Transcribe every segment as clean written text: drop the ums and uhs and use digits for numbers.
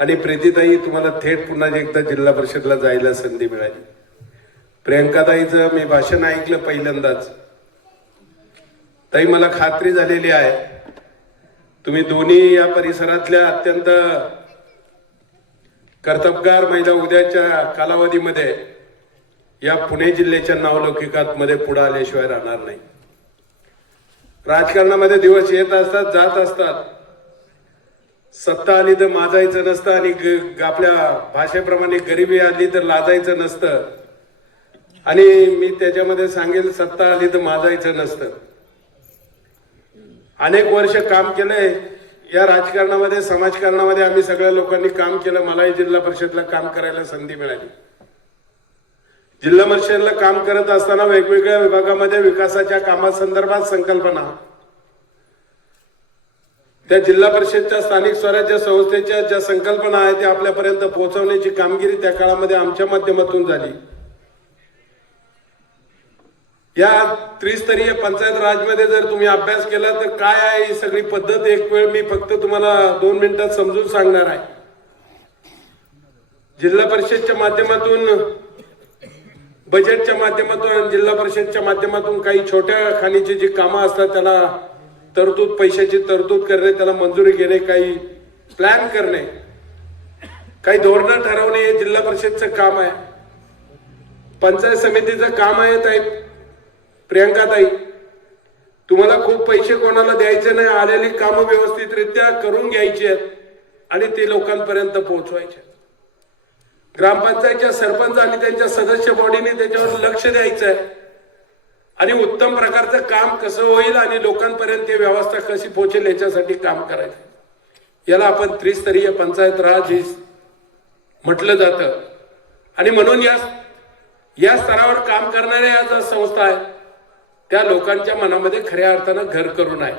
आणि प्रीतीताई तुम्हाला थेट पुन्हा एकदा जिल्हा परिषदला जायला संधी मिळाली. प्रियंकाताईचं मी भाषण ऐकलं पहिल्यांदाच. ताई मला खात्री झालेली आहे तुम्ही दोन्ही या परिसरातल्या अत्यंत कर्तबगार महिला उद्याच्या कालावधीमध्ये या पुणे जिल्ह्याच्या नावलौकिकात मध्ये पुढे आल्याशिवाय राहणार नाही. राजकारणामध्ये दिवस येत असतात जात असतात. सत्ता आली तर माजायचं नसतं आणि आपल्या भाषेप्रमाणे गरिबी आली तर लाजायचं नसतं. आणि मी त्याच्यामध्ये सांगेल सत्ता आली तर माजायचं नसतं. अनेक वर्ष काम केलंय या राजकारणामध्ये समाजकारणामध्ये आम्ही सगळ्या लोकांनी काम केलं. मलाही जिल्हा परिषदला काम करायला संधी मिळाली. जिल्हा परिषदला काम करत असताना वेगवेगळ्या विभागामध्ये विकासाच्या कामासंदर्भात संकल्पना त्या जिल्हा परिषदच्या स्थानिक स्वराज्य संस्थेच्या ज्या संकल्पना आहेत त्या आपल्यापर्यंत पोहोचवण्याची कामगिरी त्या काळामध्ये आमच्या माध्यमातून झाली. या त्रिस्तरीय पंचायत राजमध्ये जर तुम्ही अभ्यास केला तर काय आहे ही सगळी पद्धत एक वेळ मी फक्त तुम्हाला 2 मिनिटात समजून सांगणार आहे. जिल्हा परिषदच्या माध्यमातून बजेटच्या माध्यमातून जिल्हा परिषदच्या माध्यमातून काही छोट्या खाणीची जी कामं असतात त्याला तरतूद पैशाची तरतूद करणे त्याला मंजुरी घेणे काही प्लॅन करणे काही धोरणं ठरवणे हे जिल्हा परिषदचं काम आहे. पंचायत समितीचं काम आहे. ताई प्रियंकाताई तुम्हाला खूप पैसे कोणाला द्यायचे नाही. आलेली कामं व्यवस्थितरित्या करून घ्यायची आहेत आणि ते लोकांपर्यंत पोहोचवायचे. ग्रामपंचायतच्या सरपंच आणि त्यांच्या सदस्य बॉडीने त्याच्यावर लक्ष द्यायचं आहे आणि उत्तम प्रकारचं काम कसं होईल आणि लोकांपर्यंत ती व्यवस्था कशी पोहोचेल याच्यासाठी काम करायचं. याला आपण त्रिस्तरीय पंचायत राज म्हटलं जातं. आणि म्हणून या स्तरावर काम करणाऱ्या या ज्या संस्था आहेत त्या लोकांच्या मनामध्ये खऱ्या अर्थानं घर करून आहे.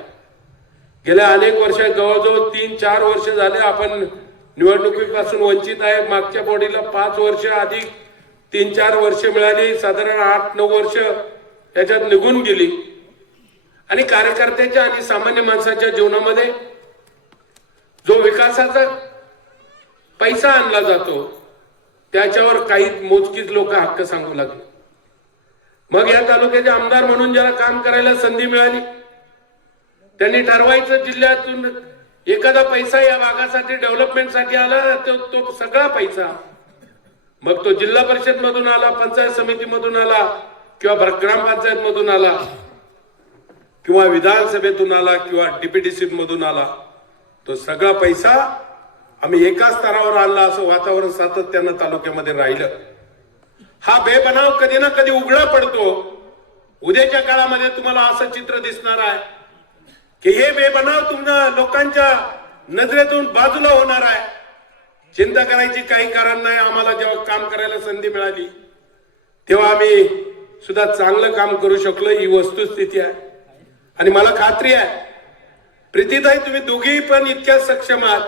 गेल्या अनेक वर्ष जवळजवळ 3-4 वर्ष झाले आपण निवडणुकीपासून वंचित आहे. मागच्या बॉडीला 5 वर्ष अधिक 3-4 वर्ष मिळाली. साधारण 8-9 वर्ष याच्यात निघून गेली. आणि कार्यकर्त्याच्या आणि सामान्य माणसाच्या जीवनामध्ये जो विकासाचा पैसा आणला जातो त्याच्यावर काही मोजकीच लोक हक्क सांगू लागले. मग या तालुक्याचे आमदार म्हणून ज्याला काम करायला संधी मिळाली त्यांनी ठरवायचं जिल्ह्यातून एखादा पैसा या भागासाठी डेव्हलपमेंटसाठी आला तो सगळा पैसा मग तो जिल्हा परिषद मधून आला पंचायत समितीमधून आला किंवा ग्रामपंचायत मधून आला किंवा विधानसभेतून आला किंवा डीपीडीसी मधून आला तो सगळा पैसा आम्ही एका स्तरावर आणला असं वातावरण सातत्यानं तालुक्यामध्ये राहिलं. हा बेबनाव कधी ना कधी उघडा पडतो. उद्याच्या काळामध्ये तुम्हाला असं चित्र दिसणार आहे की हे बेबनाव तुम्हाला लोकांच्या नजरेतून बाजूला होणार आहे. चिंता करायची काही कारण नाही. आम्हाला जेव्हा काम करायला संधी मिळाली तेव्हा आम्ही सुद्धा चांगलं काम करू शकलो ही वस्तुस्थिती आहे. आणि मला खात्री आहे प्रीतीताई तुम्ही दोघेही पण इतक्या सक्षम आहात.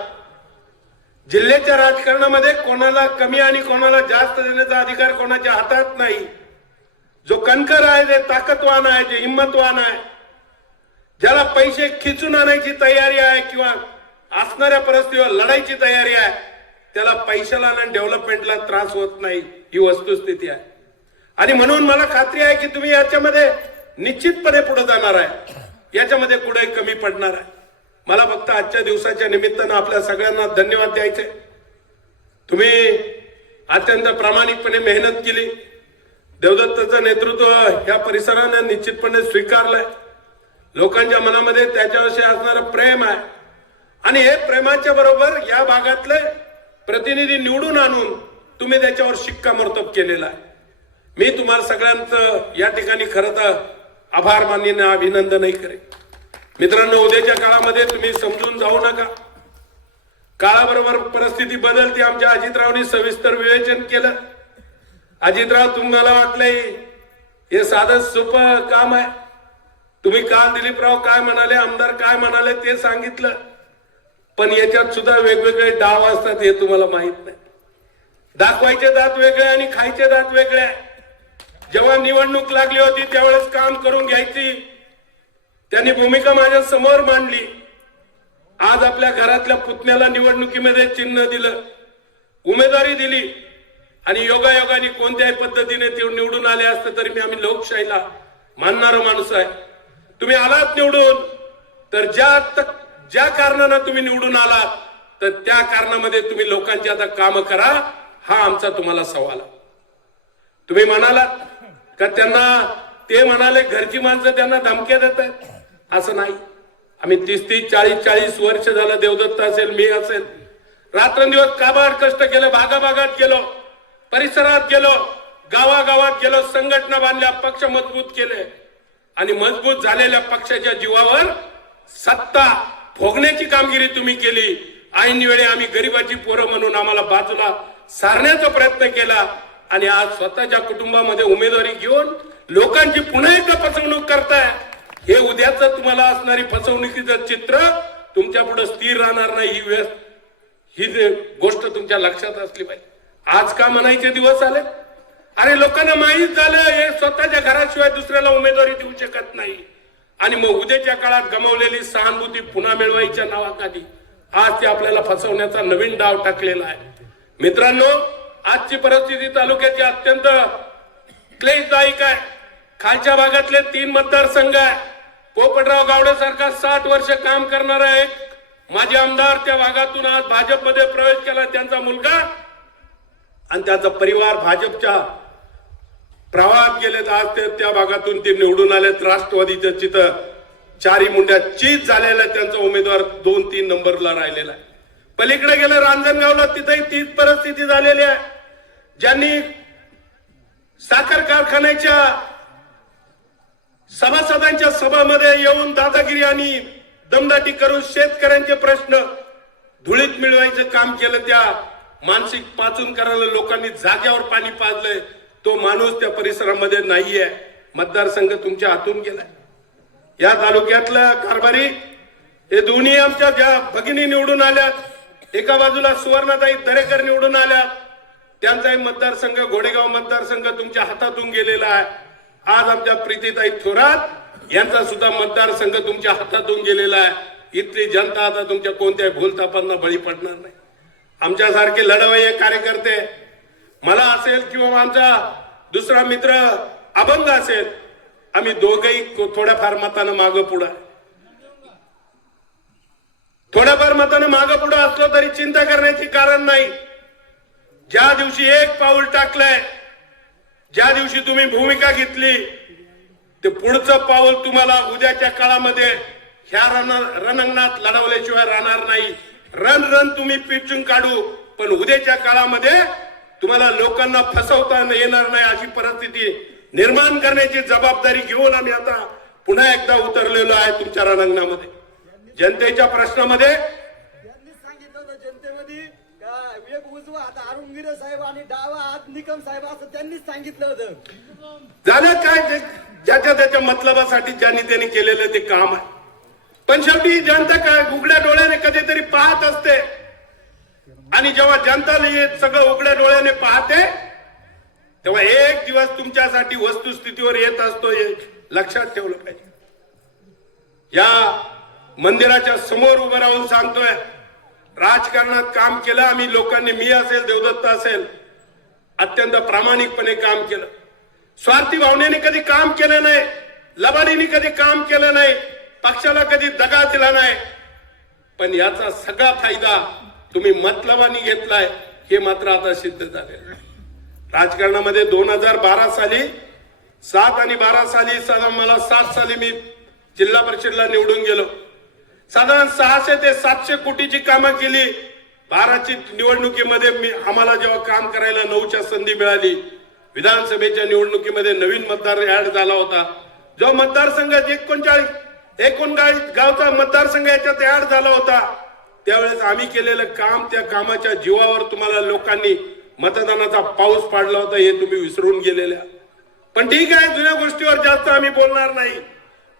जिल्ह्याच्या राजकारणामध्ये कोणाला कमी आणि कोणाला जास्त देण्याचा अधिकार कोणाच्या हातात नाही. जो कणकर आहे जे ताकदवान आहे जे हिंमतवान आहे ज्याला पैसे खिचून आणायची तयारी आहे किंवा असणाऱ्या परिस्थितीवर लढायची तयारी आहे त्याला पैशाला आणि डेव्हलपमेंटला त्रास होत नाही ही वस्तुस्थिती आहे. आणि म्हणून मला खात्री आहे की तुम्ही याच्यामध्ये निश्चितपणे पुढे जाणार आहे. याच्यामध्ये कुठे कमी पडणार आहे. मला फक्त आजच्या दिवसाच्या निमित्तानं आपल्या सगळ्यांना धन्यवाद द्यायचे. तुम्ही अत्यंत प्रामाणिकपणे मेहनत केली. देवदत्तचं नेतृत्व या परिसराने निश्चितपणे स्वीकारलंय. लोकांच्या मनामध्ये त्याच्याविषयी असणारं प्रेम आहे आणि हे प्रेमाच्या बरोबर या भागातले प्रतिनिधी निवडून आणून तुम्ही त्याच्यावर शिक्कामोर्तब केलेला आहे. मी तुम्हाला सगळ्यांचं या ठिकाणी खरं तर आभार मानणे अभिनंदनही करेन. मित्रांनो उद्याच्या काळामध्ये तुम्ही समजून जाऊ नका. काळाबरोबर परिस्थिती बदलते. आमच्या अजितरावनी सविस्तर विवेचन केलं. अजितराव तुम्हाला वाटलंय हे साधं सोपं काम आहे. तुम्ही काल दिलीपराव काय म्हणाले आमदार काय म्हणाले ते सांगितलं पण याच्यात सुद्धा वेगवेगळे डाव असतात हे तुम्हाला माहित नाही. दाखवायचे दात वेगळे आणि खायचे दात वेगळे. जेव्हा निवडणूक लागली होती त्यावेळेस काम करून घ्यायची त्यांनी भूमिका माझ्या समोर मांडली आज आपल्या घरातल्या पुतण्याला निवडणुकीमध्ये चिन्ह दिलं, उमेदवारी दिली आणि योगायोगाने कोणत्याही पद्धतीने ते निवडून आले असते तरी आम्ही लोकशाहीला मानणारा माणूस आहे. तुम्ही आलात निवडून तर ज्या कारणानं तुम्ही निवडून आलात तर त्या कारणामध्ये तुम्ही लोकांची आता काम करा, हा आमचा तुम्हाला सवाल आहे. तुम्ही म्हणालात का त्यांना ते म्हणाले घरची माणसं त्यांना धमक्या देत आहेत, असं नाही. आम्ही 30-30, 40-40 वर्ष झालं, देवदत्त असेल, मी असेल, रात्रंदिवस काबाड कष्ट केलं, भागाभागात गेलो, परिसरात गेलो, गावागावात गेलो, संघटना बांधल्या, पक्ष मजबूत केले आणि मजबूत झालेल्या पक्षाच्या जीवावर सत्ता भोगण्याची कामगिरी तुम्ही केली. ऐन वेळी आम्ही गरीबाची पोरं म्हणून आम्हाला बाजूला सारण्याचा प्रयत्न केला आणि आज स्वतःच्या कुटुंबामध्ये उमेदवारी घेऊन लोकांची पुन्हा एकदा फसवणूक करताय. हे उद्याच तुम्हाला असणारी फसवणुकीचं चित्र तुमच्या पुढे स्थिर राहणार नाही. ही गोष्ट तुमच्या लक्षात असली पाहिजे. आज का म्हणायचे दिवस आले? अरे लोकांना माहीत झालं हे स्वतःच्या घराशिवाय दुसऱ्याला उमेदवारी देऊ शकत नाही आणि मग उद्याच्या काळात गमावलेली सहानुभूती पुन्हा मिळवायच्या नावाखाली आज ते आपल्याला फसवण्याचा नवीन डाव टाकलेला आहे. मित्रांनो, आजची परिस्थिती तालुक्याची अत्यंत क्लेशदायक आहे. खालच्या भागातले 3 मतदारसंघ आहे. पोपटराव गावडे सारखा 60 वर्ष काम करणारा एक माजी आमदार त्या भागातून आज भाजपमध्ये प्रवेश केला. त्यांचा मुलगा आणि त्यांचा परिवार भाजपच्या प्रवाहात गेलेत. आज ते त्या भागातून ते निवडून आलेत. राष्ट्रवादीच्या चित्र 4 मुंड्या चीज झालेला त्यांचा उमेदवार 2-3 नंबरला राहिलेला आहे. पलीकडे गेलं रांजणगावला, तिथेही तीच परिस्थिती झालेली आहे. ज्यांनी साखर कारखान्याच्या सभासदांच्या सभामध्ये येऊन दादागिरी आणि दमदाटी करून शेतकऱ्यांचे प्रश्न धुळीत मिळवायचं काम केलं, त्या मानसिक पाचून करायला लोकांनी जाग्यावर पाणी पाजलंय. तो माणूस त्या परिसरामध्ये नाहीये. मतदारसंघ तुमच्या हातून गेलाय. या तालुक्यातल्या कारभारी हे दोन्ही आमच्या ज्या भगिनी निवडून आल्यात, एका बाजूला सुवर्णाताई दरेकर निवडून आल्यात, त्यांचाही मतदारसंघ घोडेगाव मतदारसंघ तुमच्या हातातून गेलेला आहे. आज आमच्या प्रीतीताई थोरात यांचा सुद्धा मतदारसंघ तुमच्या हातातून गेलेला आहे. इथली जनता आता तुमच्या कोणत्याही भूलथापांना बळी पडणार नाही. आमच्यासारखे लढवय्ये कार्यकर्ते, मला असेल किंवा आमचा दुसरा मित्र अभंग असेल, आम्ही दोघेही थोड्याफार मतानं मागं पुढं थोड्याफार मतानं मागं पुढं असलो तरी चिंता करण्याची कारण नाही. ज्या दिवशी एक पाऊल टाकलंय, ज्या दिवशी तुम्ही भूमिका घेतली, ते पुढचं पाऊल तुम्हाला उद्याच्या काळामध्ये ह्या रणांगणात लढवल्याशिवाय राहणार नाही. रण तुम्ही पिचून काढू, पण उद्याच्या काळामध्ये तुम्हाला लोकांना फसवता येणार नाही अशी परिस्थिती निर्माण करण्याची जबाबदारी घेऊन आम्ही आता पुन्हा एकदा उतरलेलो आहे तुमच्या रणांगणामध्ये. जनतेच्या प्रश्नामध्ये सांगितलं होतं, जनतेमध्ये एक उजवा हात अरुणगिरे साहेब आणि डावा हात निकम साहेब असं त्यांनीच सांगितलं होतं. झालं काय, ज्याच्या त्याच्या मतलबासाठी ज्यांनी त्यांनी केलेलं ते काम आहे. पण शेवटी जनता काय उघड्या डोळ्याने कधीतरी पाहत असते आणि जेव्हा जनता सगळं उघड्या डोळ्याने पाहते तेव्हा एक दिवस तुमच्यासाठी वस्तुस्थितीवर येत असतो, हे लक्षात ठेवलं पाहिजे. या मंदिराच्या समोर उभं राहून सांगतोय, राजकारणात काम केलं आम्ही लोकांनी, मी असेल देवदत्त असेल, अत्यंत प्रामाणिकपणे काम केलं. स्वार्थी भावनेने कधी काम केलं नाही, लबाडीने कधी काम केलं नाही, पक्षाला कधी दगा दिला नाही. पण याचा सगळा फायदा तुम्ही मतलबाने घेतलाय हे मात्र आता सिद्ध झालेलं आहे. राजकारणामध्ये 2012 साली 7 आणि 12 साली मला 7 साली मी जिल्हा परिषदला निवडून गेलो. साधारण 600 ते 700 कोटीची कामं केली. 12ची निवडणुकीमध्ये आम्हाला जेव्हा काम करायला 9च्या संधी मिळाली, विधानसभेच्या निवडणुकीमध्ये नवीन मतदार ऍड झाला होता. जो मतदारसंघ 39 गावचा मतदारसंघ याच्यात ऍड झाला होता, त्यावेळेस आम्ही केलेलं काम, त्या कामाच्या जीवावर तुम्हाला लोकांनी मतदानाचा पाऊस पाडला होता, हे तुम्ही विसरून गेलेल्या. पण ठीक आहे, जुन्या गोष्टीवर जास्त आम्ही बोलणार नाही.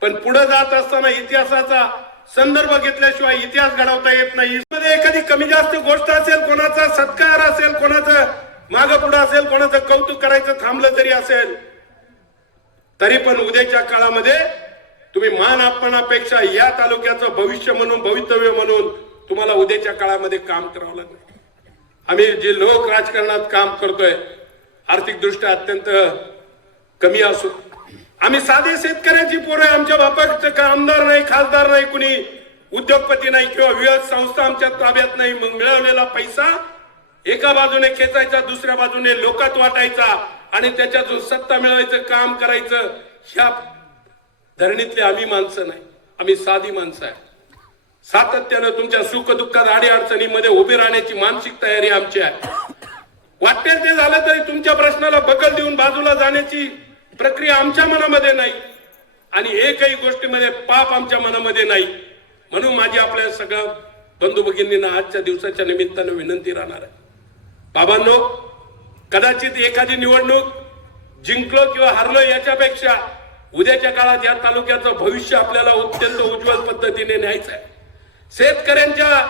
पण पुढे जात असताना इतिहासाचा संदर्भ घेतल्याशिवाय इतिहास घडवता येत नाही. एखादी कमी जास्त गोष्ट असेल, कोणाचा सत्कार असेल, कोणाचं मागं पुढे असेल, कोणाचं कौतुक करायचं थांबलं तरी असेल, तरी पण उद्याच्या काळामध्ये तुम्ही मान अपमानापेक्षा या तालुक्याचं भविष्य म्हणून, भवितव्य म्हणून तुम्हाला उद्याच्या काळामध्ये काम करावं लागेल. आम्ही जे लोक राजकारणात काम करतोय आर्थिक दृष्ट्या अत्यंत कमी असू, आम्ही साधे शेतकऱ्याची पोरं आहे. आमच्या बापाचं का आमदार नाही, खासदार नाही, कुणी उद्योगपती नाही किंवा विविध संस्था आमच्या ताब्यात नाही. मग मिळवलेला पैसा एका बाजूने खेचायचा, दुसऱ्या बाजूने लोकात वाटायचा आणि त्याच्यातून सत्ता मिळवायचं काम करायचं. ह्या धरणीतले आम्ही माणसं नाही, आम्ही साधी माणसं आहे. सातत्यानं तुमच्या सुख दुःखात आडी अडचणीमध्ये उभी राहण्याची मानसिक तयारी आमची आहे. वाटेल ते झालं तरी तुमच्या प्रश्नाला बगल देऊन बाजूला जाण्याची प्रक्रिया आमच्या मनामध्ये नाही आणि एकही गोष्टीमध्ये पाप आमच्या मनामध्ये नाही. म्हणून माझी आपल्या सगळ्या बंधू भगिनींना आजच्या दिवसाच्या निमित्तानं विनंती राहणार आहे. बाबांनो, कदाचित एखादी निवडणूक जिंकलो किंवा हरलो याच्यापेक्षा उद्याच्या काळात या तालुक्याचं भविष्य आपल्याला अत्यंत उज्ज्वल पद्धतीने न्यायचं आहे. शेतकऱ्यांच्या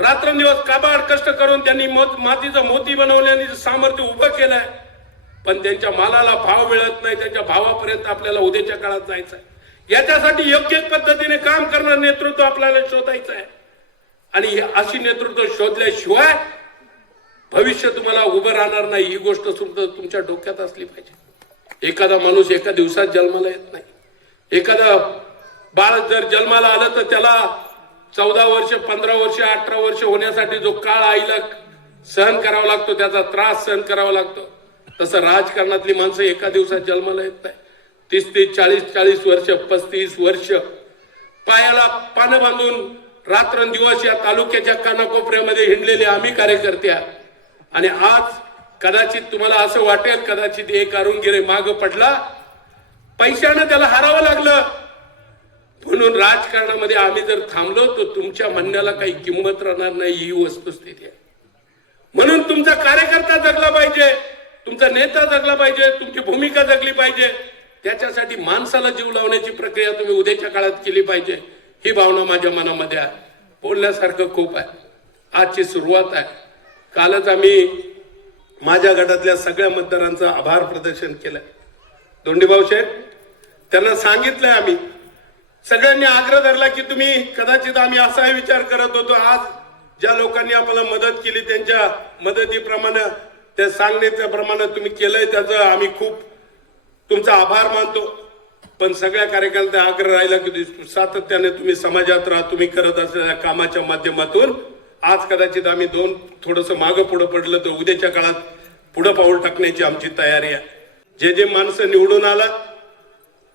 रात्रंदिवस काबाड कष्ट करून त्यांनी मातीचं मोती बनवल्याने सामर्थ्य उभं केलंय, पण त्यांच्या मालाला भाव मिळत नाही. त्यांच्या भावापर्यंत आपल्याला उद्याच्या काळात जायचं आहे. याच्यासाठी योग्य पद्धतीने काम करणार नेतृत्व आपल्याला शोधायचं आहे आणि अशी नेतृत्व शोधल्याशिवाय भविष्य तुम्हाला उभं राहणार नाही. ही गोष्ट सुद्धा तुमच्या डोक्यात असली पाहिजे. एखादा माणूस एका दिवसात जन्माला येत नाही. एखादा बाळ जर जन्माला आलं तर त्याला 14 वर्ष, 15 वर्ष, 18 वर्ष होण्यासाठी जो काळ आईला सहन करावा लागतो, त्याचा त्रास सहन करावा लागतो, तसं राजकारणातली माणसं एका दिवसात जन्माला येत नाही. 30-30, 40-40 वर्ष, 35 वर्ष पायाला पानं बांधून रात्रंदिवस या तालुक्याच्या कानाकोपऱ्यामध्ये हिंडलेले आम्ही कार्यकर्ते आहोत. आणि आज कदाचित तुम्हाला असं वाटेल, कदाचित एक अरुणगिरे माग पडला, पैशानं त्याला हरावं लागलं म्हणून राजकारणामध्ये आम्ही जर थांबलो तर तुमच्या म्हणण्याला काही किंमत राहणार नाही. ही वस्तुस्थिती आहे. म्हणून तुमचा कार्यकर्ता जगला पाहिजे, तुमचा नेता जगला पाहिजे, तुमची भूमिका जगली पाहिजे. त्याच्यासाठी माणसाला जीव लावण्याची प्रक्रिया तुम्ही उद्याच्या काळात केली पाहिजे. ही भावना माझ्या मनामध्ये आहे. बोलण्यासारखं खूप आहे. आजची सुरुवात आहे. कालच आम्ही माझ्या गटातल्या सगळ्या मतदारांचं आभार प्रदर्शन केलंय. दोंडीभाऊ शेठ, त्यांना सांगितलंय, आम्ही सगळ्यांनी आग्रह धरला की तुम्ही, कदाचित आम्ही असाही विचार करत होतो, आज ज्या लोकांनी आपल्याला मदत केली त्यांच्या मदतीप्रमाणे, त्या सांगण्याच्या प्रमाणे तुम्ही केलंय, त्याचं आम्ही खूप तुमचा आभार मानतो. पण सगळ्या कार्यकर्त्यांचा आग्रह राहिला की सातत्याने तुम्ही समाजात राहा, तुम्ही करत असलेल्या कामाच्या माध्यमातून आज कदाचित आम्ही थोडस मागं पुढं पडलं तर उद्याच्या काळात पुढं पाऊल टाकण्याची आमची तयारी आहे. जे माणसं निवडून आला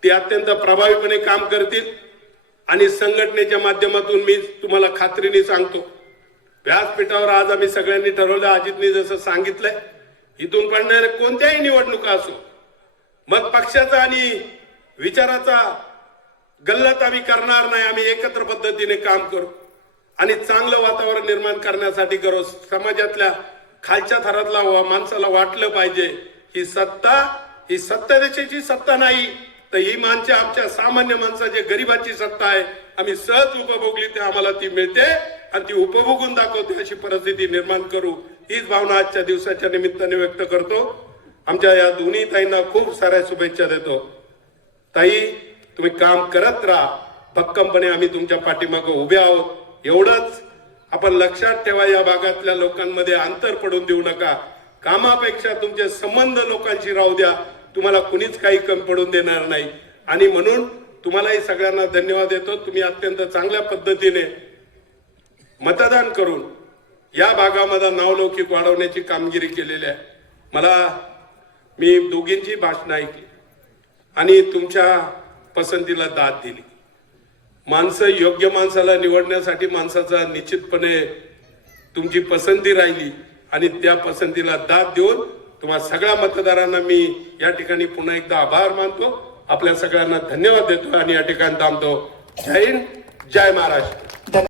ते अत्यंत प्रभावीपणे काम करतील आणि संघटनेच्या माध्यमातून मी तुम्हाला खात्रीने सांगतो, व्यासपीठावर आज आम्ही सगळ्यांनी ठरवलं, अजितने जसं सांगितलंय, इथून पडणाऱ्या कोणत्याही निवडणुका असो, मग पक्षाचा आणि विचाराचा गल्लत आम्ही करणार नाही. आम्ही एकत्र पद्धतीने काम करू आणि चांगलं वातावरण निर्माण करण्यासाठी करू. समाजातल्या खालच्या थरातला माणसाला वाटलं पाहिजे ही सत्तादेशाची सत्ता नाही, तर ही माणसं आमच्या सामान्य माणसाची, गरिबाची सत्ता आहे. आम्ही सहज उपभोगली ते आम्हाला ती मिळते आणि ती उपभोगून दाखवते, अशी परिस्थिती निर्माण करू. हीच भावना आजच्या दिवसाच्या निमित्ताने व्यक्त करतो. आमच्या या दोन्ही ताईंना खूप साऱ्या शुभेच्छा देतो. ताई, तुम्ही काम करत राहा, भक्कमपणे आम्ही तुमच्या पाठीमागे उभे आहोत. एवढंच आपण लक्षात ठेवा, या भागातल्या लोकांमध्ये अंतर पडून देऊ नका. कामापेक्षा तुमचे संबंध लोकांशी राहू द्या. तुम्हाला कुणीच काही कमी पडून देणार नाही. आणि म्हणून तुम्हालाही सगळ्यांना धन्यवाद देतो. तुम्ही अत्यंत चांगल्या पद्धतीने मतदान करून या भागामध्ये नावलौकिक वाढवण्याची कामगिरी केलेली आहे. मी दोघींची भाषणं ऐकली आणि तुमच्या पसंतीला दाद दिली. माणसं योग्य माणसाला निवडण्यासाठी माणसाचा निश्चितपणे तुमची पसंती राहिली आणि त्या पसंतीला दाद देऊन तुम्हा सगळ्या मतदारांना मी या ठिकाणी पुन्हा एकदा आभार मानतो. आपल्या सगळ्यांना धन्यवाद देतो आणि या ठिकाणी थांबतो. जय हिंद, जय महाराष्ट्र.